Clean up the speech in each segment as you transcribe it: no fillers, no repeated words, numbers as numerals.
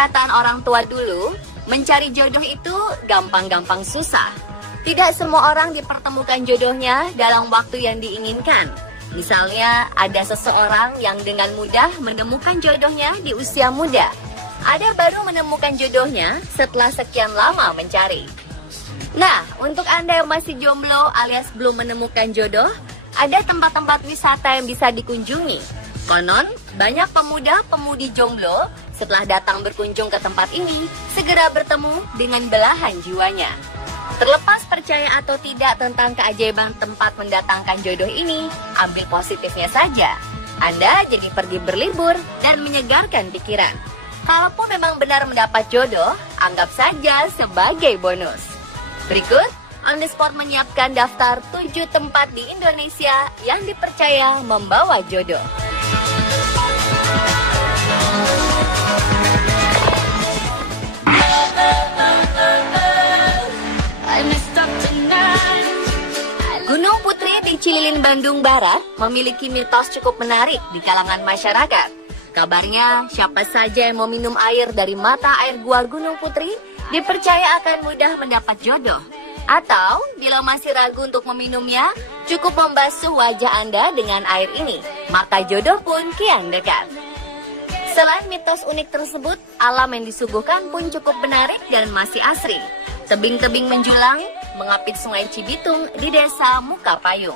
perkataan orang tua dulu, mencari jodoh itu gampang-gampang susah. Tidak semua orang dipertemukan jodohnya dalam waktu yang diinginkan. Misalnya, ada seseorang yang dengan mudah menemukan jodohnya di usia muda. Ada baru menemukan jodohnya setelah sekian lama mencari. Nah, untuk Anda yang masih jomblo alias belum menemukan jodoh, ada tempat-tempat wisata yang bisa dikunjungi. Konon, banyak pemuda-pemudi jomblo setelah datang berkunjung ke tempat ini, segera bertemu dengan belahan jiwanya. Terlepas percaya atau tidak tentang keajaiban tempat mendatangkan jodoh ini, ambil positifnya saja. Anda jadi pergi berlibur dan menyegarkan pikiran. Kalaupun memang benar mendapat jodoh, anggap saja sebagai bonus. Berikut, On The Spot menyiapkan daftar 7 tempat di Indonesia yang dipercaya membawa jodoh. Gunung Putri di Cililin, Bandung Barat memiliki mitos cukup menarik di kalangan masyarakat. Kabarnya, siapa saja yang mau minum air dari mata air gua Gunung Putri dipercaya akan mudah mendapat jodoh. Atau, bila masih ragu untuk meminumnya, cukup membasuh wajah Anda dengan air ini, maka jodoh pun kian dekat. Selain mitos unik tersebut, alam yang disuguhkan pun cukup menarik dan masih asri. Tebing-tebing menjulang, mengapit sungai Cibitung di desa Mukapayung.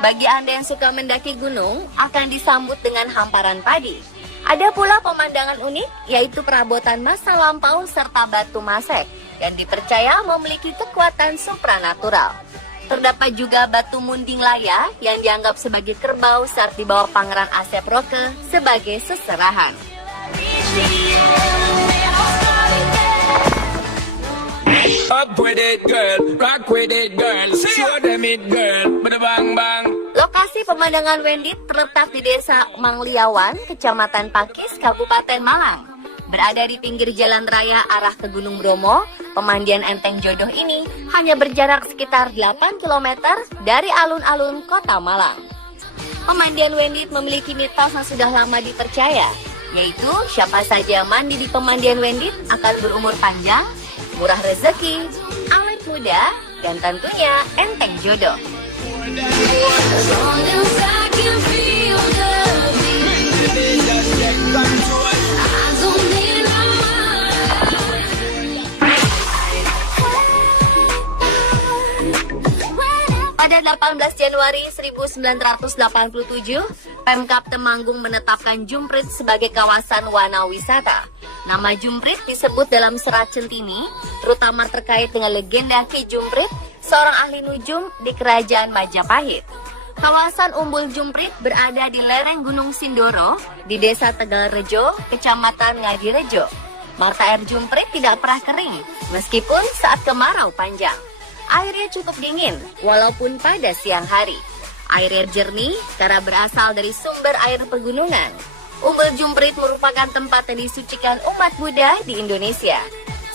Bagi Anda yang suka mendaki gunung, akan disambut dengan hamparan padi. Ada pula pemandangan unik, yaitu perabotan masa lampau serta batu masek, yang dipercaya memiliki kekuatan supranatural. Terdapat juga batu munding laya, yang dianggap sebagai kerbau saat dibawa Pangeran Asep Roke sebagai seserahan. Up with it, girl. Rock with it, girl. Show them it, girl. Bada bang bang. Lokasi pemandangan Wendit terletak di Desa Mangliawan, Kecamatan Pakis, Kabupaten Malang. Berada di pinggir jalan raya arah ke Gunung Bromo, pemandian Enteng Jodoh ini hanya berjarak sekitar 8 km dari alun-alun Kota Malang. Pemandian Wendit memiliki mitos yang sudah lama dipercaya, yaitu siapa saja yang mandi di pemandian Wendit akan berumur panjang, murah rezeki, awet muda, dan tentunya enteng jodoh. Pada 18 Januari 1987, Pemkab Temanggung menetapkan Jumprit sebagai kawasan wana wisata. Nama Jumprit disebut dalam serat Centini, terutama terkait dengan legenda Ki Jumprit, seorang ahli nujum di Kerajaan Majapahit. Kawasan Umbul Jumprit berada di lereng Gunung Sindoro, di Desa Tegalrejo, Kecamatan Ngadirejo. Mata air Jumprit tidak pernah kering, meskipun saat kemarau panjang. Airnya cukup dingin, walaupun pada siang hari. Airnya jernih karena berasal dari sumber air pegunungan. Umbul Jumprit merupakan tempat yang disucikan umat Buddha di Indonesia.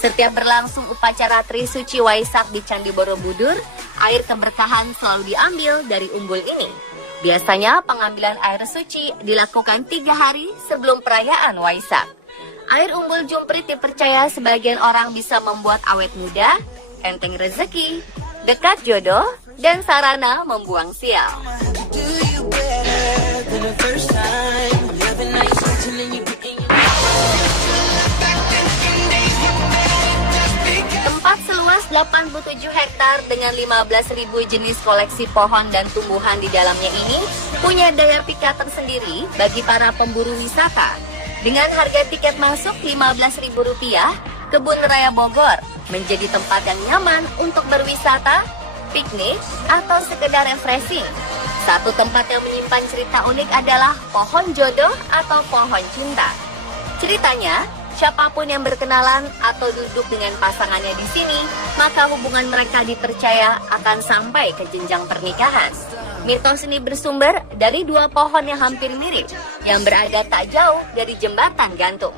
Setiap berlangsung upacara Trisuci Waisak di Candi Borobudur, air keberkahan selalu diambil dari umbul ini. Biasanya pengambilan air suci dilakukan 3 hari sebelum perayaan Waisak. Air umbul Jumprit dipercaya sebagian orang bisa membuat awet muda, enteng rezeki, dekat jodoh, dan sarana membuang sial. Tempat seluas 87 hektar dengan 15.000 jenis koleksi pohon dan tumbuhan di dalamnya ini punya daya pikat tersendiri bagi para pemburu wisata. Dengan harga tiket masuk Rp15.000, Kebun Raya Bogor menjadi tempat yang nyaman untuk berwisata, piknik, atau sekedar refreshing. Satu tempat yang menyimpan cerita unik adalah pohon jodoh atau pohon cinta. Ceritanya, siapapun yang berkenalan atau duduk dengan pasangannya di sini, maka hubungan mereka dipercaya akan sampai ke jenjang pernikahan. Mitos ini bersumber dari 2 pohon yang hampir mirip, yang berada tak jauh dari jembatan gantung.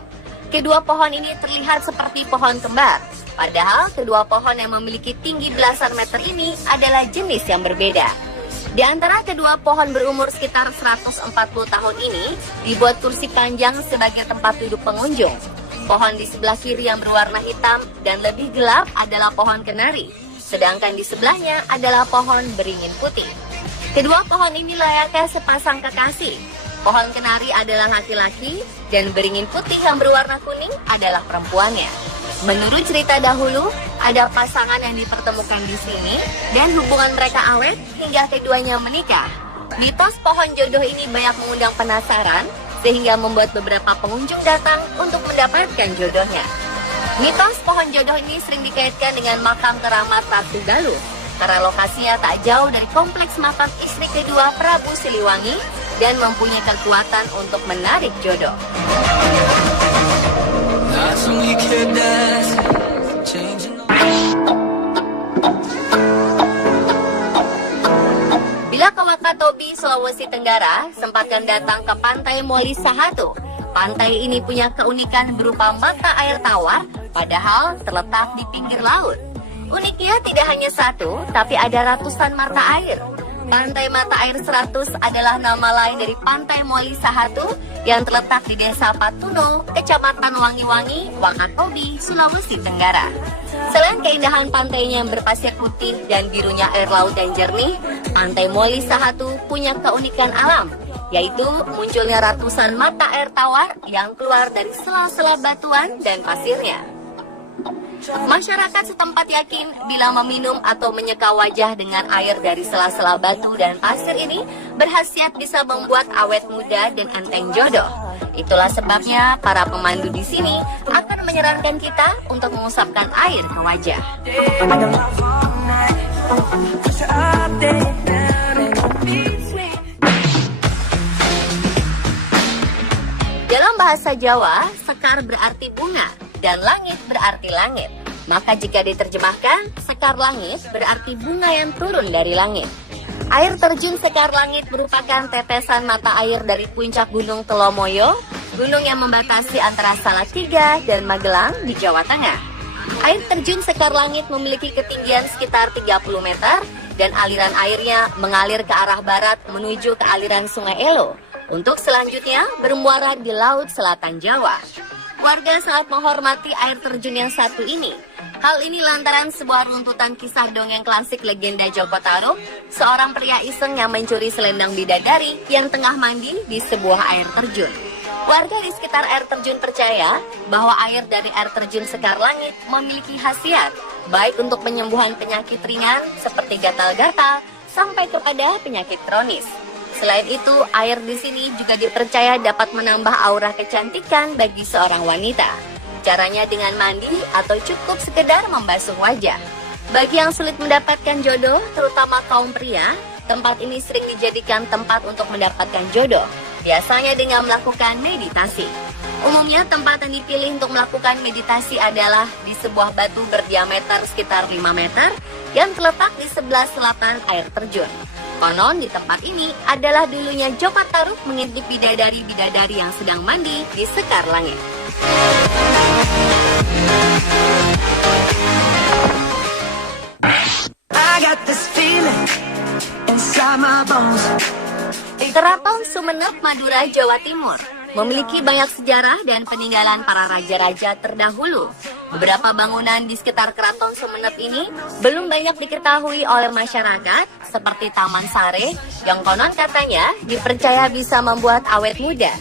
Kedua pohon ini terlihat seperti pohon kembar, padahal kedua pohon yang memiliki tinggi belasan meter ini adalah jenis yang berbeda. Di antara kedua pohon berumur sekitar 140 tahun ini, dibuat kursi panjang sebagai tempat duduk pengunjung. Pohon di sebelah kiri yang berwarna hitam dan lebih gelap adalah pohon kenari, sedangkan di sebelahnya adalah pohon beringin putih. Kedua pohon ini layaknya sepasang kekasih. Pohon kenari adalah laki-laki dan beringin putih yang berwarna kuning adalah perempuannya. Menurut cerita dahulu, ada pasangan yang dipertemukan di sini dan hubungan mereka awet hingga keduanya menikah. Mitos pohon jodoh ini banyak mengundang penasaran sehingga membuat beberapa pengunjung datang untuk mendapatkan jodohnya. Mitos pohon jodoh ini sering dikaitkan dengan makam keramat Ratu Galuh karena lokasinya tak jauh dari kompleks makam istri kedua Prabu Siliwangi dan mempunyai kekuatan untuk menarik jodoh. Bila ke Wakatobi, Sulawesi Tenggara, sempatkan datang ke Pantai Moli Sahatu. Pantai ini punya keunikan berupa mata air tawar, padahal terletak di pinggir laut. Uniknya tidak hanya satu, tapi ada ratusan mata air. Pantai Mata Air 100 adalah nama lain dari Pantai Moli Sahatu yang terletak di Desa Patuno, Kecamatan Wangi-Wangi, Wakatobi, Sulawesi Tenggara. Selain keindahan pantainya yang berpasir putih dan birunya air laut yang jernih, Pantai Moli Sahatu punya keunikan alam, yaitu munculnya ratusan mata air tawar yang keluar dari sela-sela batuan dan pasirnya. Masyarakat setempat yakin bila meminum atau menyeka wajah dengan air dari sela-sela batu dan pasir ini berkhasiat bisa membuat awet muda dan enteng jodoh. Itulah sebabnya para pemandu di sini akan menyarankan kita untuk mengusapkan air ke wajah. Dalam bahasa Jawa, sekar berarti bunga dan langit berarti langit. Maka jika diterjemahkan, sekar langit berarti bunga yang turun dari langit. Air terjun Sekar Langit merupakan tetesan mata air dari puncak Gunung Telomoyo, gunung yang membatasi antara Salatiga dan Magelang di Jawa Tengah. Air terjun Sekar Langit memiliki ketinggian sekitar 30 meter dan aliran airnya mengalir ke arah barat menuju ke aliran Sungai Elo, untuk selanjutnya bermuara di Laut Selatan Jawa. Warga sangat menghormati air terjun yang satu ini. Hal ini lantaran sebuah runtutan kisah dongeng klasik legenda Joko Tarub, seorang pria iseng yang mencuri selendang bidadari yang tengah mandi di sebuah air terjun. Warga di sekitar air terjun percaya bahwa air dari air terjun Sekar Langit memiliki khasiat baik untuk penyembuhan penyakit ringan seperti gatal-gatal sampai kepada penyakit kronis. Selain itu, air di sini juga dipercaya dapat menambah aura kecantikan bagi seorang wanita. Caranya dengan mandi atau cukup sekedar membasuh wajah. Bagi yang sulit mendapatkan jodoh, terutama kaum pria, tempat ini sering dijadikan tempat untuk mendapatkan jodoh, biasanya dengan melakukan meditasi. Umumnya tempat yang dipilih untuk melakukan meditasi adalah di sebuah batu berdiameter sekitar 5 meter yang terletak di sebelah selatan air terjun. Konon di tempat ini adalah dulunya Joko Tarub mengintip bidadari-bidadari yang sedang mandi di Sekar Langit. Keraton Sumenep, Madura, Jawa Timur memiliki banyak sejarah dan peninggalan para raja-raja terdahulu. Beberapa bangunan di sekitar Keraton Sumenep ini belum banyak diketahui oleh masyarakat, seperti Taman Sare yang konon katanya dipercaya bisa membuat awet muda.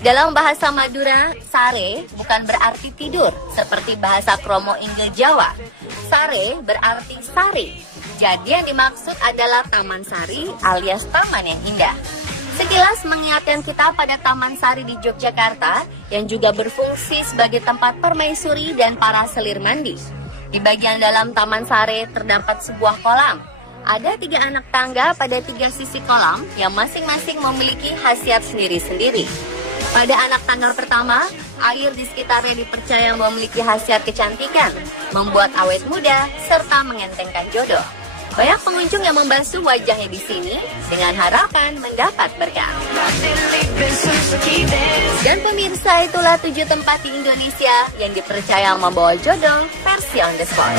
Dalam bahasa Madura, sare bukan berarti tidur, seperti bahasa Kromo Inggil Jawa. Sare berarti sari. Jadi yang dimaksud adalah Taman Sari alias taman yang indah. Sekilas mengingatkan kita pada Taman Sari di Yogyakarta yang juga berfungsi sebagai tempat permaisuri dan para selir mandi. Di bagian dalam Taman Sari terdapat sebuah kolam. Ada 3 anak tangga pada 3 sisi kolam yang masing-masing memiliki khasiat sendiri-sendiri. Pada anak tangga pertama, air di sekitarnya dipercaya memiliki khasiat kecantikan, membuat awet muda, serta mengentengkan jodoh. Banyak pengunjung yang membasuh wajahnya di sini dengan harapan mendapat berkah. Dan pemirsa, itulah 7 tempat di Indonesia yang dipercaya membawa jodoh versi on the spot.